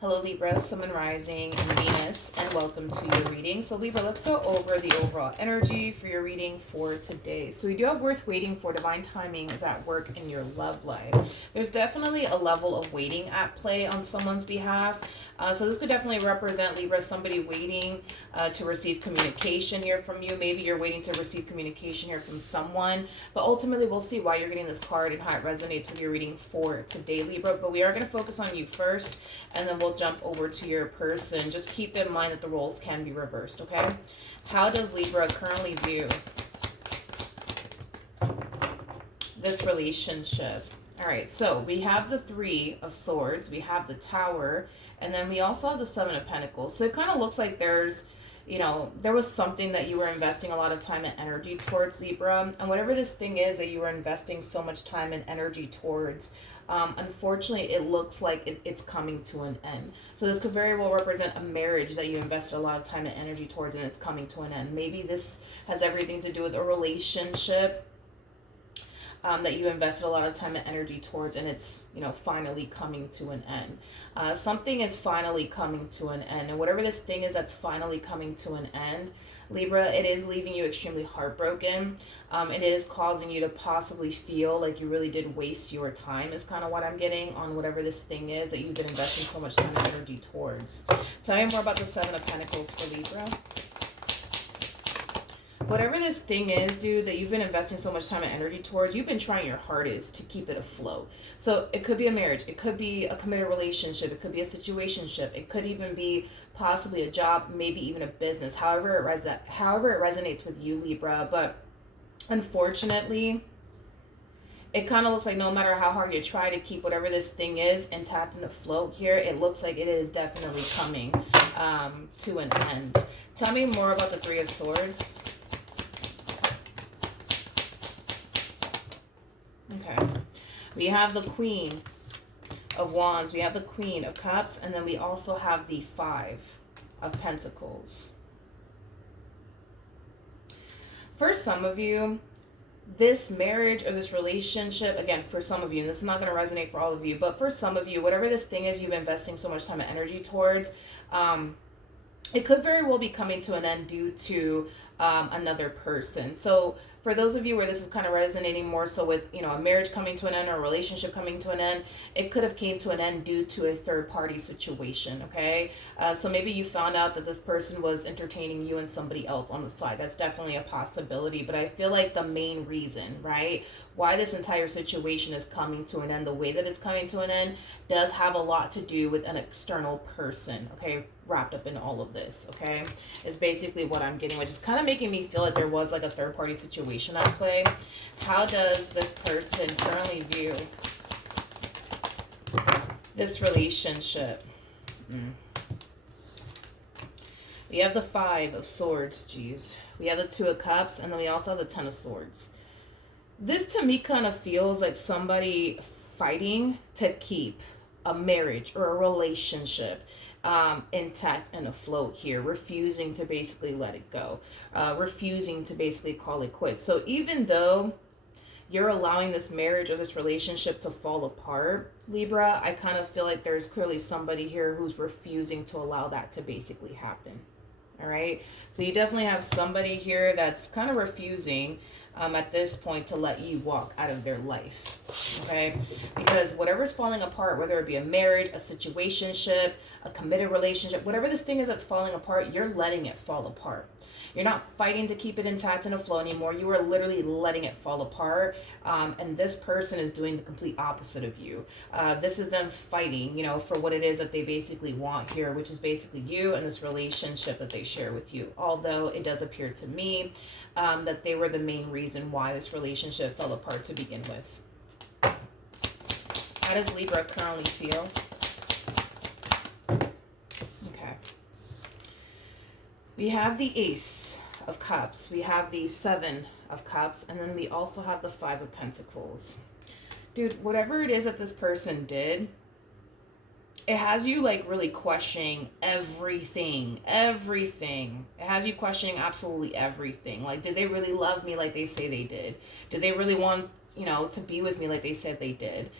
Hello Libra, Sun and Rising, and Venus, and welcome to your reading. So Libra, let's go over the overall energy for your reading for today. So we do have worth waiting for. Divine timing is at work in your love life. There's definitely a level of waiting at play on someone's behalf. So this could definitely represent, Libra, somebody waiting to receive communication here from you. Maybe you're waiting to receive communication here from someone. But ultimately, we'll see why you're getting this card and how it resonates with your reading for today, Libra. But we are going to focus on you first, and then we'll jump over to your person. Just keep in mind that the roles can be reversed, okay? How does Libra currently view this relationship? All right, so we have the Three of Swords, we have the Tower, and then we also have the Seven of Pentacles. So it kind of looks like there's, there was something that you were investing a lot of time and energy towards, Libra. And whatever this thing is that you were investing so much time and energy towards, unfortunately, it looks like it's coming to an end. So this could very well represent a marriage that you invested a lot of time and energy towards, and it's coming to an end. Maybe this has everything to do with a relationship that you invested a lot of time and energy towards, and it's, finally coming to an end. Something is finally coming to an end, and whatever this thing is that's finally coming to an end, Libra, it is leaving you extremely heartbroken. It is causing you to possibly feel like you really did waste your time, is kind of what I'm getting on whatever this thing is that you've been investing so much time and energy towards. Tell me more about the Seven of Pentacles for Libra. Whatever this thing is, dude, that you've been investing so much time and energy towards, you've been trying your hardest to keep it afloat. So it could be a marriage. It could be a committed relationship. It could be a situationship. It could even be possibly a job, maybe even a business, however it resonates with you, Libra. But unfortunately, it kind of looks like no matter how hard you try to keep whatever this thing is intact and afloat here, it looks like it is definitely coming to an end. Tell me more about the Three of Swords. Okay, we have the Queen of Wands, we have the Queen of Cups, and then we also have the Five of Pentacles. For some of you, this marriage or this relationship, again, for some of you, and this is not going to resonate for all of you, but for some of you, whatever this thing is you've been investing so much time and energy towards, it could very well be coming to an end due to another person. So for those of you where this is kind of resonating more so with, a marriage coming to an end or a relationship coming to an end, it could have came to an end due to a third party situation, okay? So maybe you found out that this person was entertaining you and somebody else on the side. That's definitely a possibility, but I feel like the main reason, right, why this entire situation is coming to an end, the way that it's coming to an end, does have a lot to do with an external person, okay, wrapped up in all of this, okay, is basically what I'm getting, which is kind of making me feel like there was like a third party situation at play. How does this person currently view this relationship? We have the Five of Swords, geez. We have the Two of Cups, and then we also have the Ten of Swords. This to me kind of feels like somebody fighting to keep a marriage or a relationship intact and afloat here, refusing to basically let it go, refusing to basically call it quits. So even though you're allowing this marriage or this relationship to fall apart, Libra, I kind of feel like there's clearly somebody here who's refusing to allow that to basically happen. All right, so you definitely have somebody here that's kind of refusing at this point to let you walk out of their life, okay? Because whatever's falling apart, whether it be a marriage, a situationship, a committed relationship, whatever this thing is that's falling apart, you're letting it fall apart. You're not fighting to keep it intact and afloat anymore. You are literally letting it fall apart. And this person is doing the complete opposite of you. This is them fighting, for what it is that they basically want here, which is basically you and this relationship that they share with you. Although it does appear to me that they were the main reason why this relationship fell apart to begin with. How does Libra currently feel? Okay. We have the Ace of Cups, we have the Seven of Cups, and then we also have the Five of Pentacles. Dude, whatever it is that this person did, it has you like really questioning everything. It has you questioning absolutely everything. Like, did they really love me like they say they did? Did they really want, to be with me like they said they did?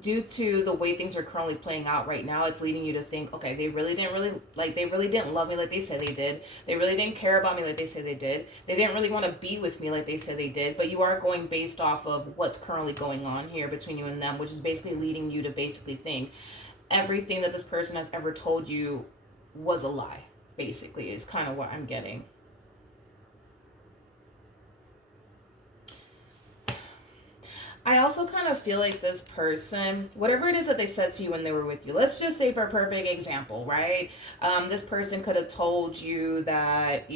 due to the way things are currently playing out right now, it's leading you to think, okay, they really didn't love me like they said they did. They really didn't care about me like they said they did. They didn't really want to be with me like they said they did. But you are going based off of what's currently going on here between you and them, which is basically leading you to basically think everything that this person has ever told you was a lie, basically, is kind of what I'm getting. I also kind of feel like this person, whatever it is that they said to you when they were with you, let's just say for a perfect example, right? This person could have told you that,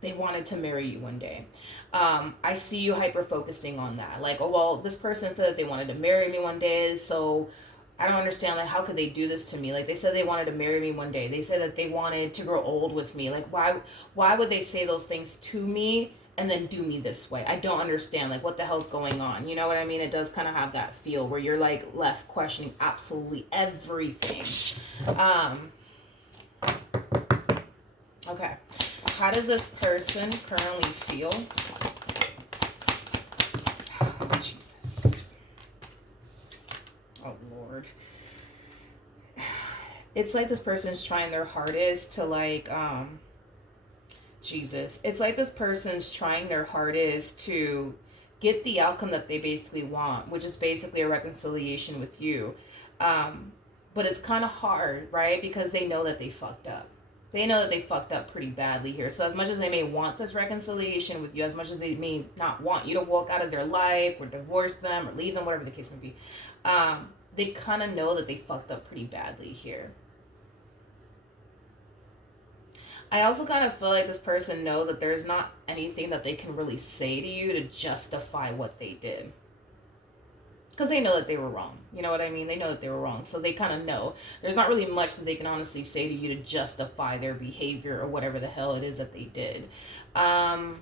they wanted to marry you one day. I see you hyper focusing on that. Like, oh, well, this person said that they wanted to marry me one day, so I don't understand, like, how could they do this to me? Like, they said they wanted to marry me one day. They said that they wanted to grow old with me. Like, why would they say those things to me and then do me this way? I don't understand. Like, what the hell's going on? You know what I mean? It does kind of have that feel where you're, like, left questioning absolutely everything. Okay. How does this person currently feel? Oh, Jesus. Oh, Lord. It's like this person's trying their hardest to, like, Jesus. It's like this person's trying their hardest to get the outcome that they basically want, which is basically a reconciliation with you. But it's kind of hard, right? Because they know that they fucked up. They know that they fucked up pretty badly here. So as much as they may want this reconciliation with you, as much as they may not want you to walk out of their life or divorce them or leave them, whatever the case may be, they kind of know that they fucked up pretty badly here. I also kind of feel like this person knows that there's not anything that they can really say to you to justify what they did. Because they know that they were wrong. You know what I mean? They know that they were wrong. So they kind of know. There's not really much that they can honestly say to you to justify their behavior or whatever the hell it is that they did. I'm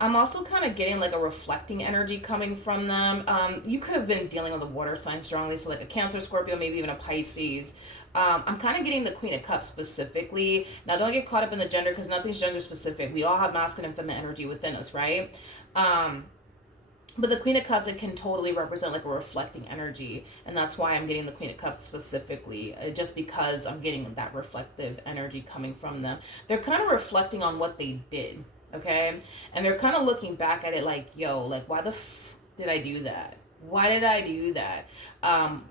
also kind of getting like a reflecting energy coming from them. You could have been dealing with a water sign strongly. So like a Cancer, Scorpio, maybe even a Pisces. I'm kind of getting the Queen of Cups specifically. Now, don't get caught up in the gender because nothing's gender specific. We all have masculine and feminine energy within us, right? But the Queen of Cups, it can totally represent like a reflecting energy. And that's why I'm getting the Queen of Cups specifically. Just because I'm getting that reflective energy coming from them. They're kind of reflecting on what they did, okay? And they're kind of looking back at it like, yo, like, why the did I do that? Why did I do that?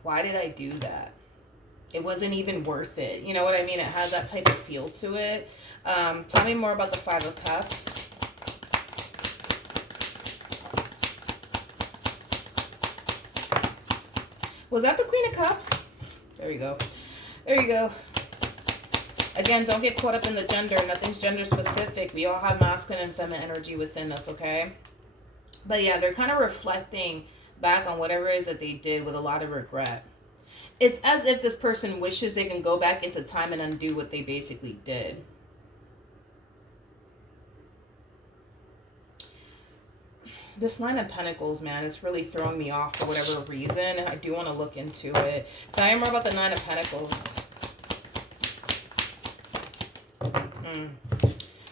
Why did I do that? It wasn't even worth it. You know what I mean? It has that type of feel to it. Tell me more about the Five of Cups. Was that the Queen of Cups? There you go. There you go. Again, don't get caught up in the gender. Nothing's gender specific. We all have masculine and feminine energy within us, okay? But yeah, they're kind of reflecting back on whatever it is that they did with a lot of regret. It's as if this person wishes they can go back into time and undo what they basically did. This Nine of Pentacles, man, it's really throwing me off for whatever reason, and I do want to look into it. Tell me more about the Nine of Pentacles.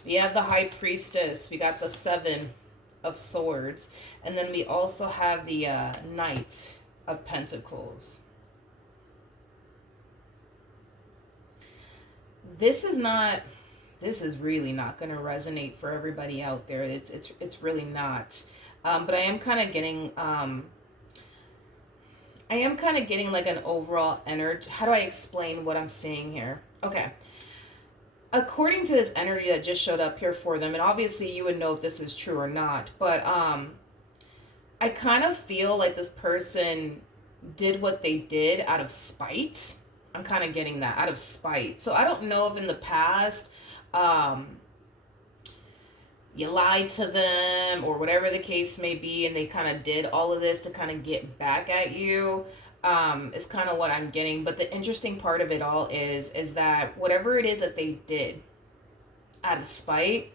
We have the High Priestess. We got the Seven of Swords. And then we also have the Knight of Pentacles. This is really not going to resonate for everybody out there. It's really not. But I am kind of getting like an overall energy. How do I explain what I'm seeing here? Okay. According to this energy that just showed up here for them, and obviously you would know if this is true or not, but I kind of feel like this person did what they did out of spite. I'm kind of getting that, out of spite. So I don't know if in the past you lied to them or whatever the case may be, and they kind of did all of this to kind of get back at you. Is kind of what I'm getting. But the interesting part of it all is that whatever it is that they did out of spite,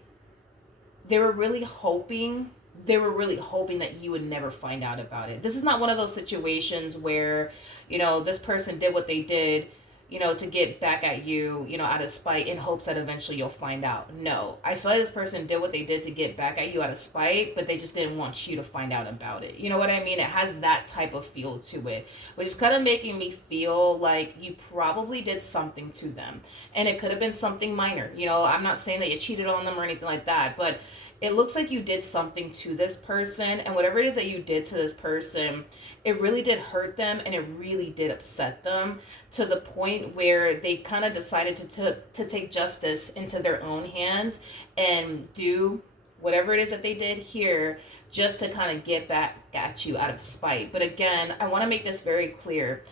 they were really hoping that you would never find out about it. This is not one of those situations where, this person did what they did, to get back at you, out of spite in hopes that eventually you'll find out. No, I feel like this person did what they did to get back at you out of spite, but they just didn't want you to find out about it. You know what I mean? It has that type of feel to it, which is kind of making me feel like you probably did something to them. And it could have been something minor. I'm not saying that you cheated on them or anything like that, but it looks like you did something to this person, and whatever it is that you did to this person, it really did hurt them, and it really did upset them to the point where they kind of decided to take justice into their own hands and do whatever it is that they did here just to kind of get back at you out of spite. But again, I want to make this very clear.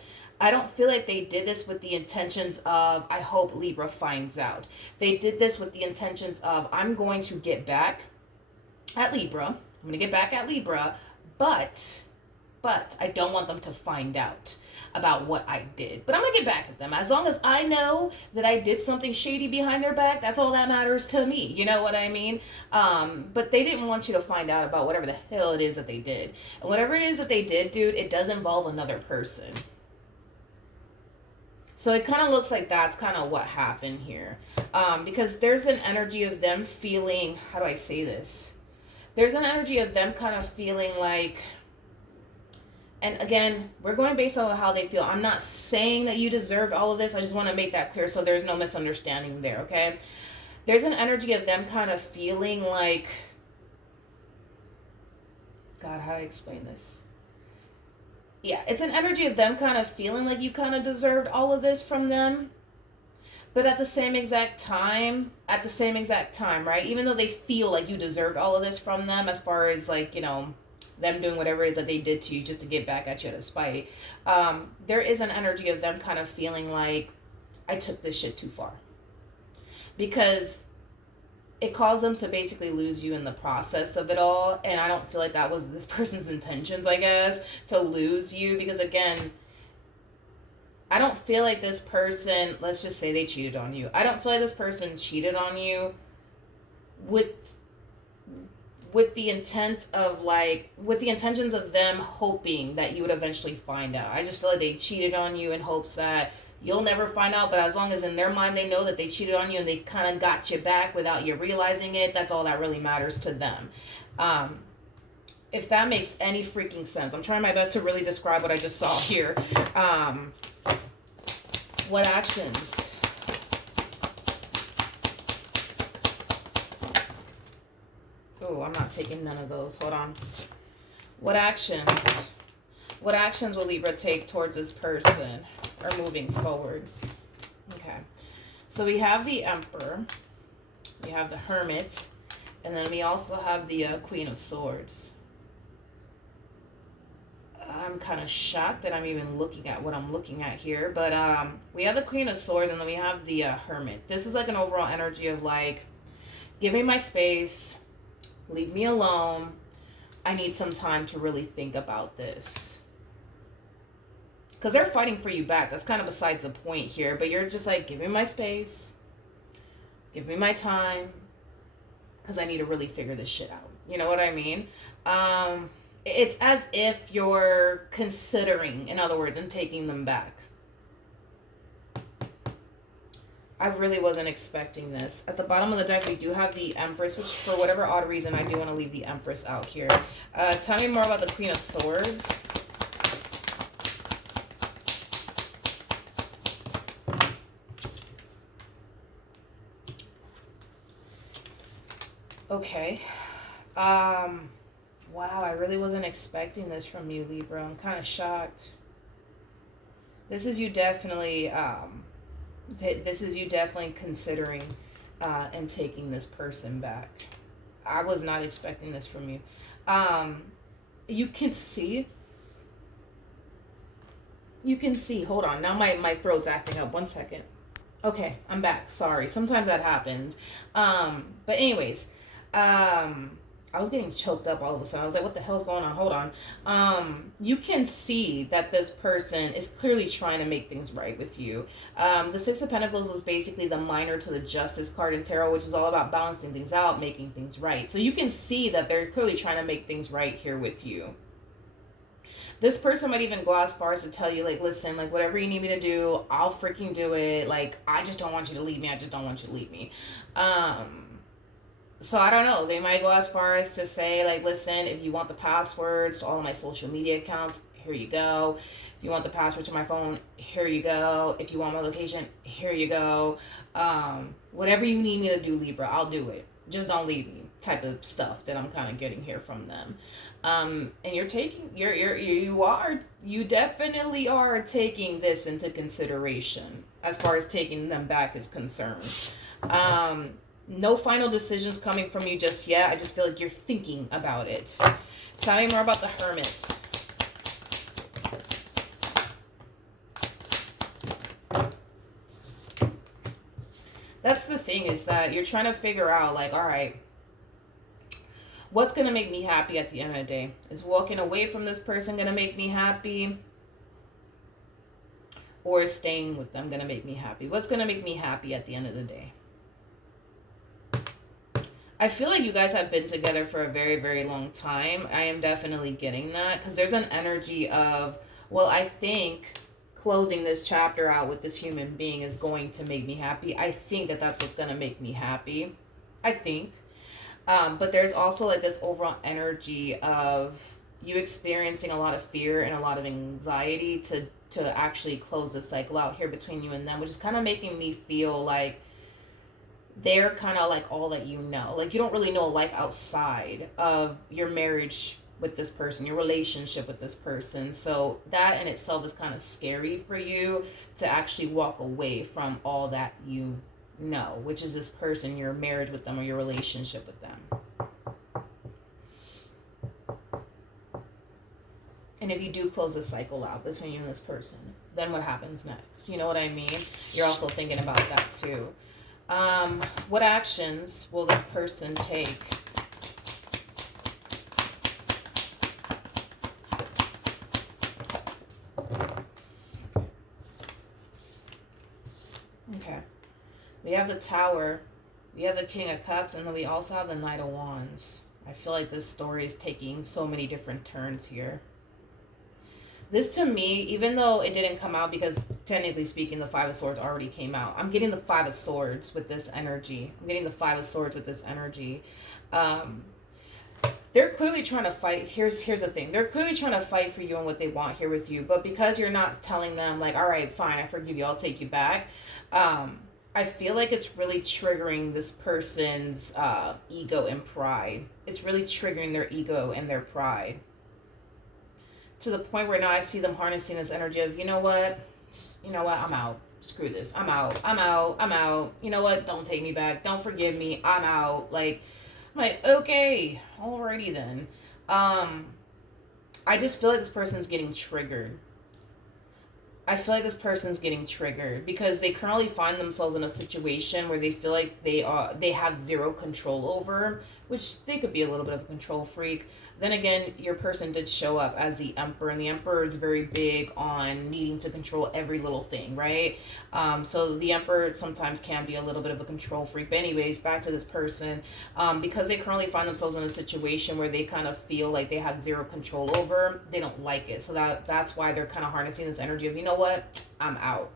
I don't feel like they did this with the intentions of, I hope Libra finds out. They did this with the intentions of, I'm going to get back at Libra. I'm going to get back at Libra, but I don't want them to find out about what I did. But I'm going to get back at them. As long as I know that I did something shady behind their back, that's all that matters to me. You know what I mean? But they didn't want you to find out about whatever the hell it is that they did. And whatever it is that they did, dude, it does involve another person. So it kind of looks like that's kind of what happened here. Because there's an energy of them feeling, how do I say this? There's an energy of them kind of feeling like, and again, we're going based on how they feel. I'm not saying that you deserved all of this. I just want to make that clear so there's no misunderstanding there, okay? There's an energy of them kind of feeling like, God, how do I explain this? Yeah, it's an energy of them kind of feeling like you kind of deserved all of this from them. But at the same exact time, right? Even though they feel like you deserved all of this from them, as far as like, them doing whatever it is that they did to you just to get back at you out of spite, there is an energy of them kind of feeling like, I took this shit too far. Because it caused them to basically lose you in the process of it all. And I don't feel like that was this person's intentions, I guess, to lose you. Because again, I don't feel like this person, let's just say they cheated on you. I don't feel like this person cheated on you with the intent of with the intentions of them hoping that you would eventually find out. I just feel like they cheated on you in hopes that you'll never find out, but as long as in their mind they know that they cheated on you and they kind of got you back without you realizing it, that's all that really matters to them. If that makes any freaking sense. I'm trying my best to really describe what I just saw here. What actions? Oh, I'm not taking none of those. Hold on. What actions will Libra take towards this person or moving forward? Okay. So we have the Emperor. We have the Hermit. And then we also have the Queen of Swords. I'm kind of shocked that I'm even looking at what I'm looking at here. But we have the Queen of Swords and then we have the Hermit. This is like an overall energy of like, give me my space. Leave me alone. I need some time to really think about this. Because they're fighting for you back. That's kind of besides the point here. But you're just like, give me my space. Give me my time. Because I need to really figure this shit out. You know what I mean? It's as if you're considering, in other words, and taking them back. I really wasn't expecting this. At the bottom of the deck, we do have the Empress, which for whatever odd reason, I do want to leave the Empress out here. Tell me more about the Queen of Swords. Okay. Wow, I really wasn't expecting this from you, Libra. I'm kind of shocked. This is you definitely... this is you definitely considering and taking this person back. I was not expecting this from you. You can see. Hold on. Now my throat's acting up. 1 second. Okay, I'm back. Sorry. Sometimes that happens. But anyways, I was getting choked up all of a sudden. I was like, what the hell's going on? Hold on. You can see that this person is clearly trying to make things right with you. The Six of Pentacles is basically the minor to the Justice card in tarot, which is all about balancing things out, making things right. So you can see that they're clearly trying to make things right here with you. This person might even go as far as to tell you, like, listen, like, whatever you need me to do, I'll freaking do it. Like, I just don't want you to leave me. I just don't want you to leave me. So I don't know. They might go as far as to say, like, listen, if you want the passwords to all of my social media accounts, here you go. If you want the password to my phone, here you go. If you want my location, here you go. Whatever you need me to do, Libra, I'll do it. Just don't leave me. Type of stuff that I'm kind of getting here from them. And you definitely are taking this into consideration as far as taking them back is concerned. No final decisions coming from you just yet. I just feel like you're thinking about it. Tell me more about the Hermit. That's the thing, is that you're trying to figure out, like, all right, what's going to make me happy at the end of the day? Is walking away from this person going to make me happy? Or is staying with them going to make me happy? What's going to make me happy at the end of the day? I feel like you guys have been together for a very, very long time. I am definitely getting that, because there's an energy of, well, I think closing this chapter out with this human being is going to make me happy. I think that that's what's going to make me happy. I think. But there's also like this overall energy of you experiencing a lot of fear and a lot of anxiety to actually close this cycle out here between you and them, which is kind of making me feel like they're kind of like all that you know. Like, you don't really know life outside of your marriage with this person, your relationship with this person. So that in itself is kind of scary for you to actually walk away from all that you know, which is this person, your marriage with them or your relationship with them. And if you do close the cycle out between you and this person, then what happens next? You know what I mean? You're also thinking about that too. What actions will this person take? Okay. We have the Tower, we have the King of Cups, and then we also have the Knight of Wands. I feel like this story is taking so many different turns here. This, to me, even though it didn't come out, because technically speaking, the Five of Swords already came out. I'm getting the Five of Swords with this energy. They're clearly trying to fight. Here's the thing. They're clearly trying to fight for you and what they want here with you. But because you're not telling them, like, all right, fine, I forgive you, I'll take you back. I feel like it's really triggering this person's ego and pride. It's really triggering their ego and their pride. To the point where now I see them harnessing this energy of, you know what, I'm out. Screw this. I'm out. You know what? Don't take me back. Don't forgive me. I'm out. Like, I'm like, okay, alrighty then. I just feel like this person's getting triggered. Because they currently find themselves in a situation where they feel like they have zero control over, which they could be a little bit of a control freak. Then again, your person did show up as the Emperor, and the Emperor is very big on needing to control every little thing, right? So the Emperor sometimes can be a little bit of a control freak. But anyways, back to this person. Because they currently find themselves in a situation where they kind of feel like they have zero control over, they don't like it. So that's why they're kind of harnessing this energy of, you know what? I'm out.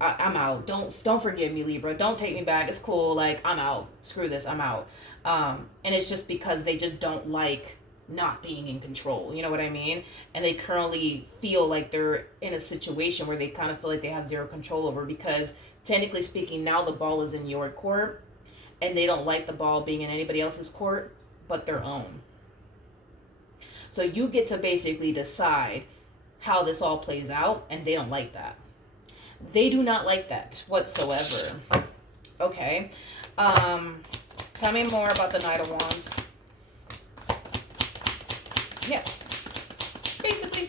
I'm out. Don't forgive me, Libra. Don't take me back. It's cool. Like, I'm out. Screw this. I'm out. And it's just because they just don't like not being in control, you know what I mean? And they currently feel like they're in a situation where they kind of feel like they have zero control over, because technically speaking, now the ball is in your court, and they don't like the ball being in anybody else's court but their own. So you get to basically decide how this all plays out, and they don't like that. They do not like that whatsoever. Okay. Tell me more about the Knight of Wands. Yeah, basically.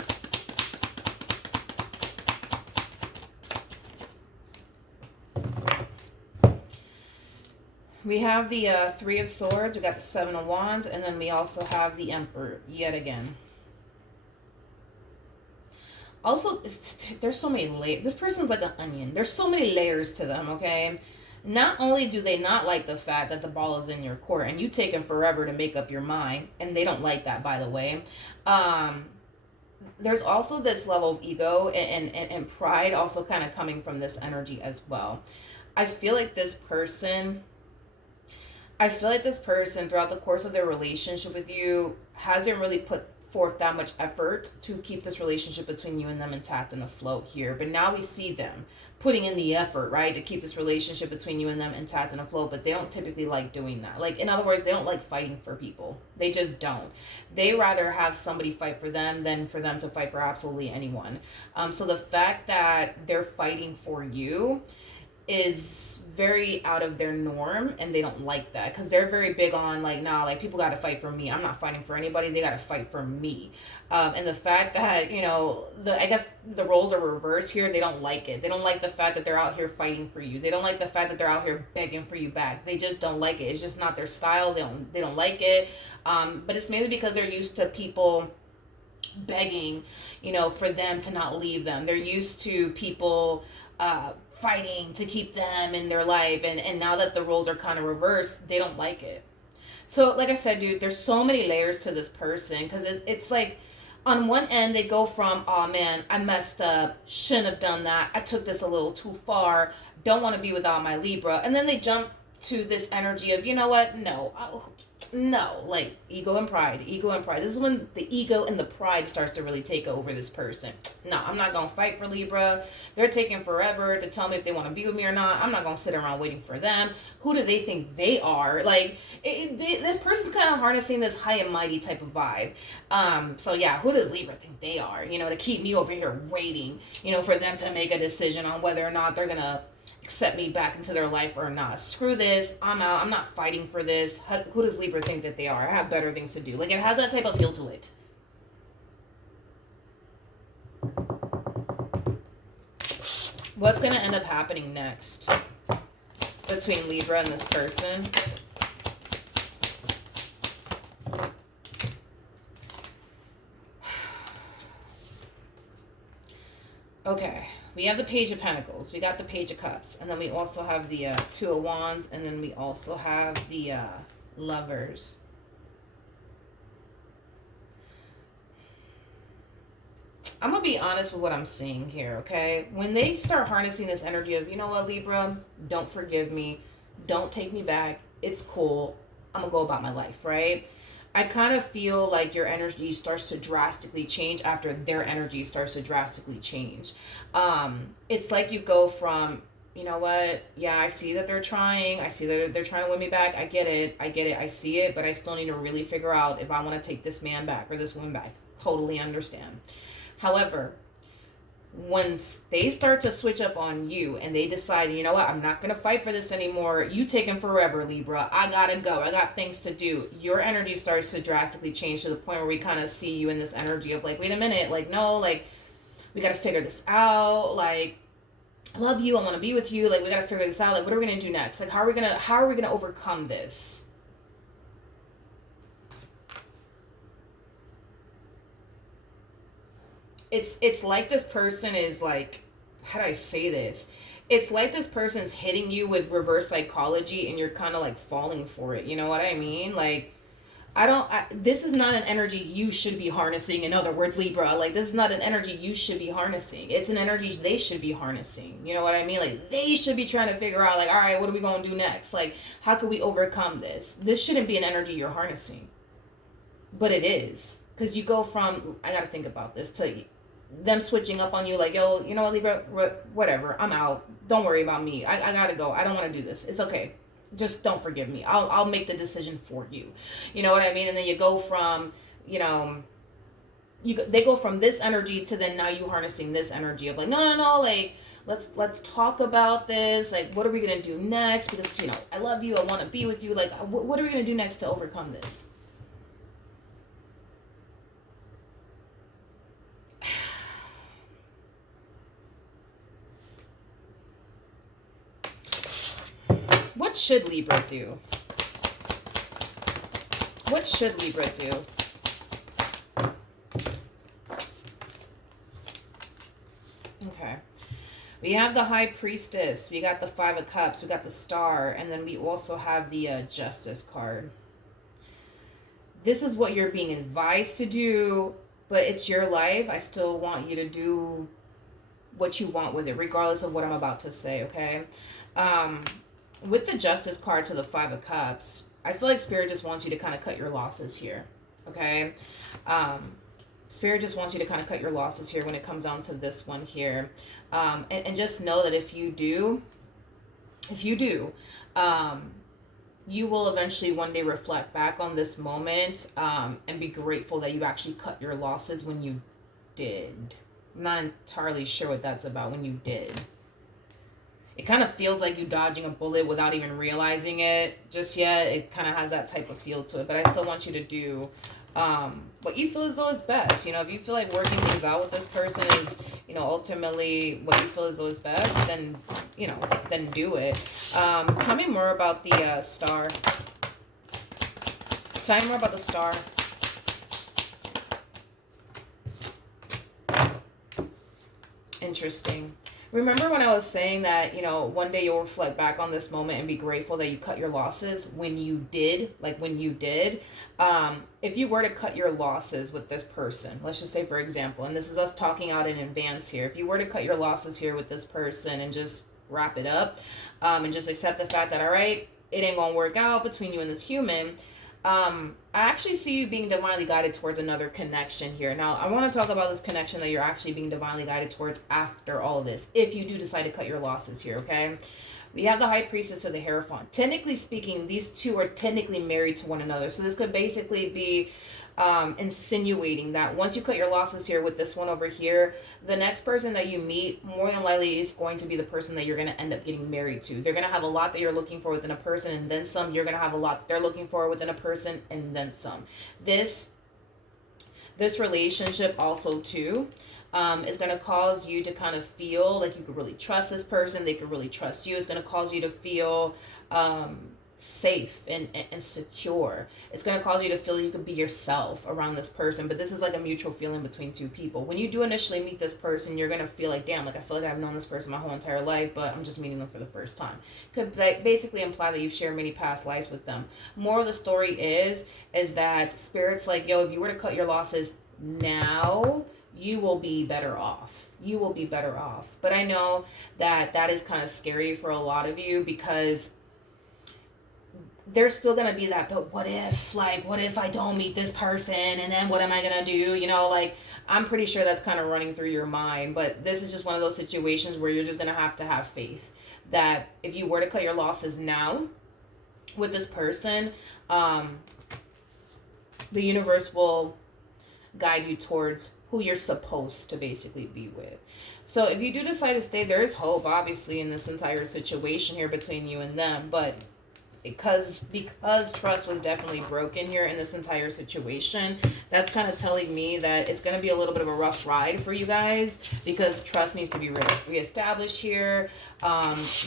We have the Three of Swords, we got the Seven of Wands, and then we also have the Emperor yet again. Also, there's so many layers. This person's like an onion. There's so many layers to them, okay? Not only do they not like the fact that the ball is in your court and you take them forever to make up your mind, and they don't like that, by the way. there's also this level of ego and pride also kind of coming from this energy as well. I feel like this person, I feel like this person throughout the course of their relationship with you hasn't really put forth that much effort to keep this relationship between you and them intact and afloat here. But now we see them putting in the effort, right, to keep this relationship between you and them intact and afloat, but they don't typically like doing that. Like, in other words, they don't like fighting for people. They just don't. They rather have somebody fight for them than for them to fight for absolutely anyone. So the fact that they're fighting for you is very out of their norm, and they don't like that because they're very big on like, nah, like people got to fight for me. I'm not fighting for anybody. They got to fight for me. And the fact that, you know, I guess the roles are reversed here. They don't like it. They don't like the fact that they're out here fighting for you. They don't like the fact that they're out here begging for you back. They just don't like it. It's just not their style. They don't like it. But it's mainly because they're used to people begging, you know, for them to not leave them. They're used to people fighting to keep them in their life, and now that the roles are kind of reversed, they don't like it. So like I said, dude, there's so many layers to this person because it's like on one end they go from, oh man, I messed up, shouldn't have done that, I took this a little too far, don't want to be without my Libra, and then they jump to this energy of, you know what, no, like ego and pride. This is when the ego and the pride starts to really take over this person. No, I'm not gonna fight for Libra. They're taking forever to tell me if they want to be with me or not. I'm not gonna sit around waiting for them. Who do they think they are? Like, this person's kind of harnessing this high and mighty type of vibe. So yeah, who does Libra think they are, you know, to keep me over here waiting, you know, for them to make a decision on whether or not they're gonna accept me back into their life or not. Screw this, I'm out. I'm not fighting for this. Who does Libra think that they are? I have better things to do. Like, it has that type of feel to it. What's going to end up happening next between Libra and this person? Okay. We have the Page of Pentacles, we got the Page of Cups, and then we also have the Two of Wands, and then we also have the Lovers. I'm going to be honest with what I'm seeing here, okay? When they start harnessing this energy of, you know what, Libra, don't forgive me, don't take me back, it's cool, I'm going to go about my life, right? I kind of feel like your energy starts to drastically change after their energy starts to drastically change. It's like you go from, you know what, yeah, I see that they're trying. I see that they're trying to win me back. I get it. I see it. But I still need to really figure out if I want to take this man back or this woman back. Totally understand. However, once they start to switch up on you and they decide, you know what, I'm not going to fight for this anymore. You taking forever, Libra. I got to go. I got things to do. Your energy starts to drastically change to the point where we kind of see you in this energy of like, wait a minute, like, no, like, we got to figure this out. Like, I love you. I want to be with you. Like, we got to figure this out. Like, what are we going to do next? Like, how are we going to overcome this? It's like this person is like, how do I say this? It's like this person's hitting you with reverse psychology and you're kind of like falling for it. You know what I mean? Like, this is not an energy you should be harnessing. In other words, Libra, like, this is not an energy you should be harnessing. It's an energy they should be harnessing. You know what I mean? Like, they should be trying to figure out, like, all right, what are we going to do next? Like, how can we overcome this? This shouldn't be an energy you're harnessing. But it is. Because you go from, I got to think about this, to them switching up on you like, yo, you know what, Libra, whatever, I'm out. Don't worry about me. I got to go. I don't want to do this. It's okay. Just don't forgive me. I'll make the decision for you. You know what I mean? And then you go from, you know, they go from this energy to then now you harnessing this energy of like, no, like, let's talk about this. Like, what are we going to do next? Because, you know, I love you. I want to be with you. Like, what are we going to do next to overcome this? What should Libra do? What should Libra do? Okay. We have the High Priestess. We got the Five of Cups. We got the Star. And then we also have the Justice card. This is what you're being advised to do, but it's your life. I still want you to do what you want with it, regardless of what I'm about to say, okay? Um, with the Justice card to the Five of Cups, I feel like Spirit just wants you to kind of cut your losses here, okay? Um, Spirit just wants you to kind of cut your losses here when it comes down to this one here. And just know that if you do, um, you will eventually one day reflect back on this moment, and be grateful that you actually cut your losses when you did. I'm not entirely sure what that's about, when you did. It kind of feels like you dodging a bullet without even realizing it just yet. It kind of has that type of feel to it. But I still want you to do what you feel as though is best. You know, if you feel like working things out with this person is, you know, ultimately what you feel as though is best, then, you know, then do it. Tell me more about the star. Tell me more about the star. Interesting. Remember when I was saying that, you know, one day you'll reflect back on this moment and be grateful that you cut your losses when you did, like when you did. If you were to cut your losses with this person, let's just say, for example, and this is us talking out in advance here. If you were to cut your losses here with this person and just wrap it up, and just accept the fact that, all right, it ain't gonna work out between you and this human. I actually see you being divinely guided towards another connection here. Now, I want to talk about this connection that you're actually being divinely guided towards after all of this, if you do decide to cut your losses here, okay? We have the High Priestess of the Hierophant. Technically speaking, these two are technically married to one another. So this could basically be insinuating that once you cut your losses here with this one over here, the next person that you meet more than likely is going to be the person that you're going to end up getting married to. They're going to have a lot that you're looking for within a person, and then some. You're going to have a lot they're looking for within a person, and then some. This relationship also too is going to cause you to kind of feel like you could really trust this person. They could really trust you. It's going to cause you to feel safe and secure. It's going to cause you to feel you can be yourself around this person. But this is like a mutual feeling between two people. When you do initially meet this person, you're going to feel like, damn, like I feel like I've known this person my whole entire life, but I'm just meeting them for the first time. Could basically imply that you've shared many past lives with them. More of the story is that Spirit's like, yo, if you were to cut your losses now, you will be better off. You will be better off. But I know that is kind of scary for a lot of you, because there's still gonna be that, but what if I don't meet this person, and then what am I gonna do? You know, like, I'm pretty sure that's kind of running through your mind. But this is just one of those situations where you're just gonna have to have faith that if you were to cut your losses now with this person, the universe will guide you towards who you're supposed to basically be with. So if you do decide to stay, there is hope, obviously, in this entire situation here between you and them. But because trust was definitely broken here in this entire situation, that's kind of telling me that it's going to be a little bit of a rough ride for you guys, because trust needs to be reestablished here.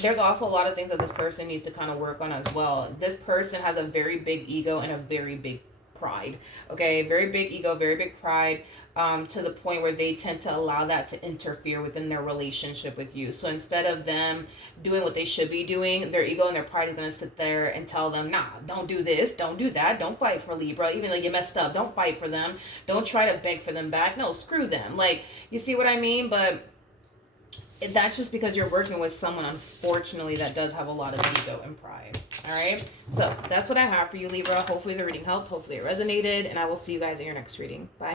There's also a lot of things that this person needs to kind of work on as well. This person has a very big ego and a very big pride. Okay, very big ego, very big pride, to the point where they tend to allow that to interfere within their relationship with you. So instead of them doing what they should be doing, their ego and their pride is going to sit there and tell them, nah, don't do this, don't do that, don't fight for Libra, even though you messed up, don't fight for them, don't try to beg for them back, no, screw them. Like, you see what I mean? But that's just because you're working with someone, unfortunately, that does have a lot of ego and pride. All right, so that's what I have for you, Libra. Hopefully the reading helped, hopefully it resonated, and I will see you guys in your next reading. Bye.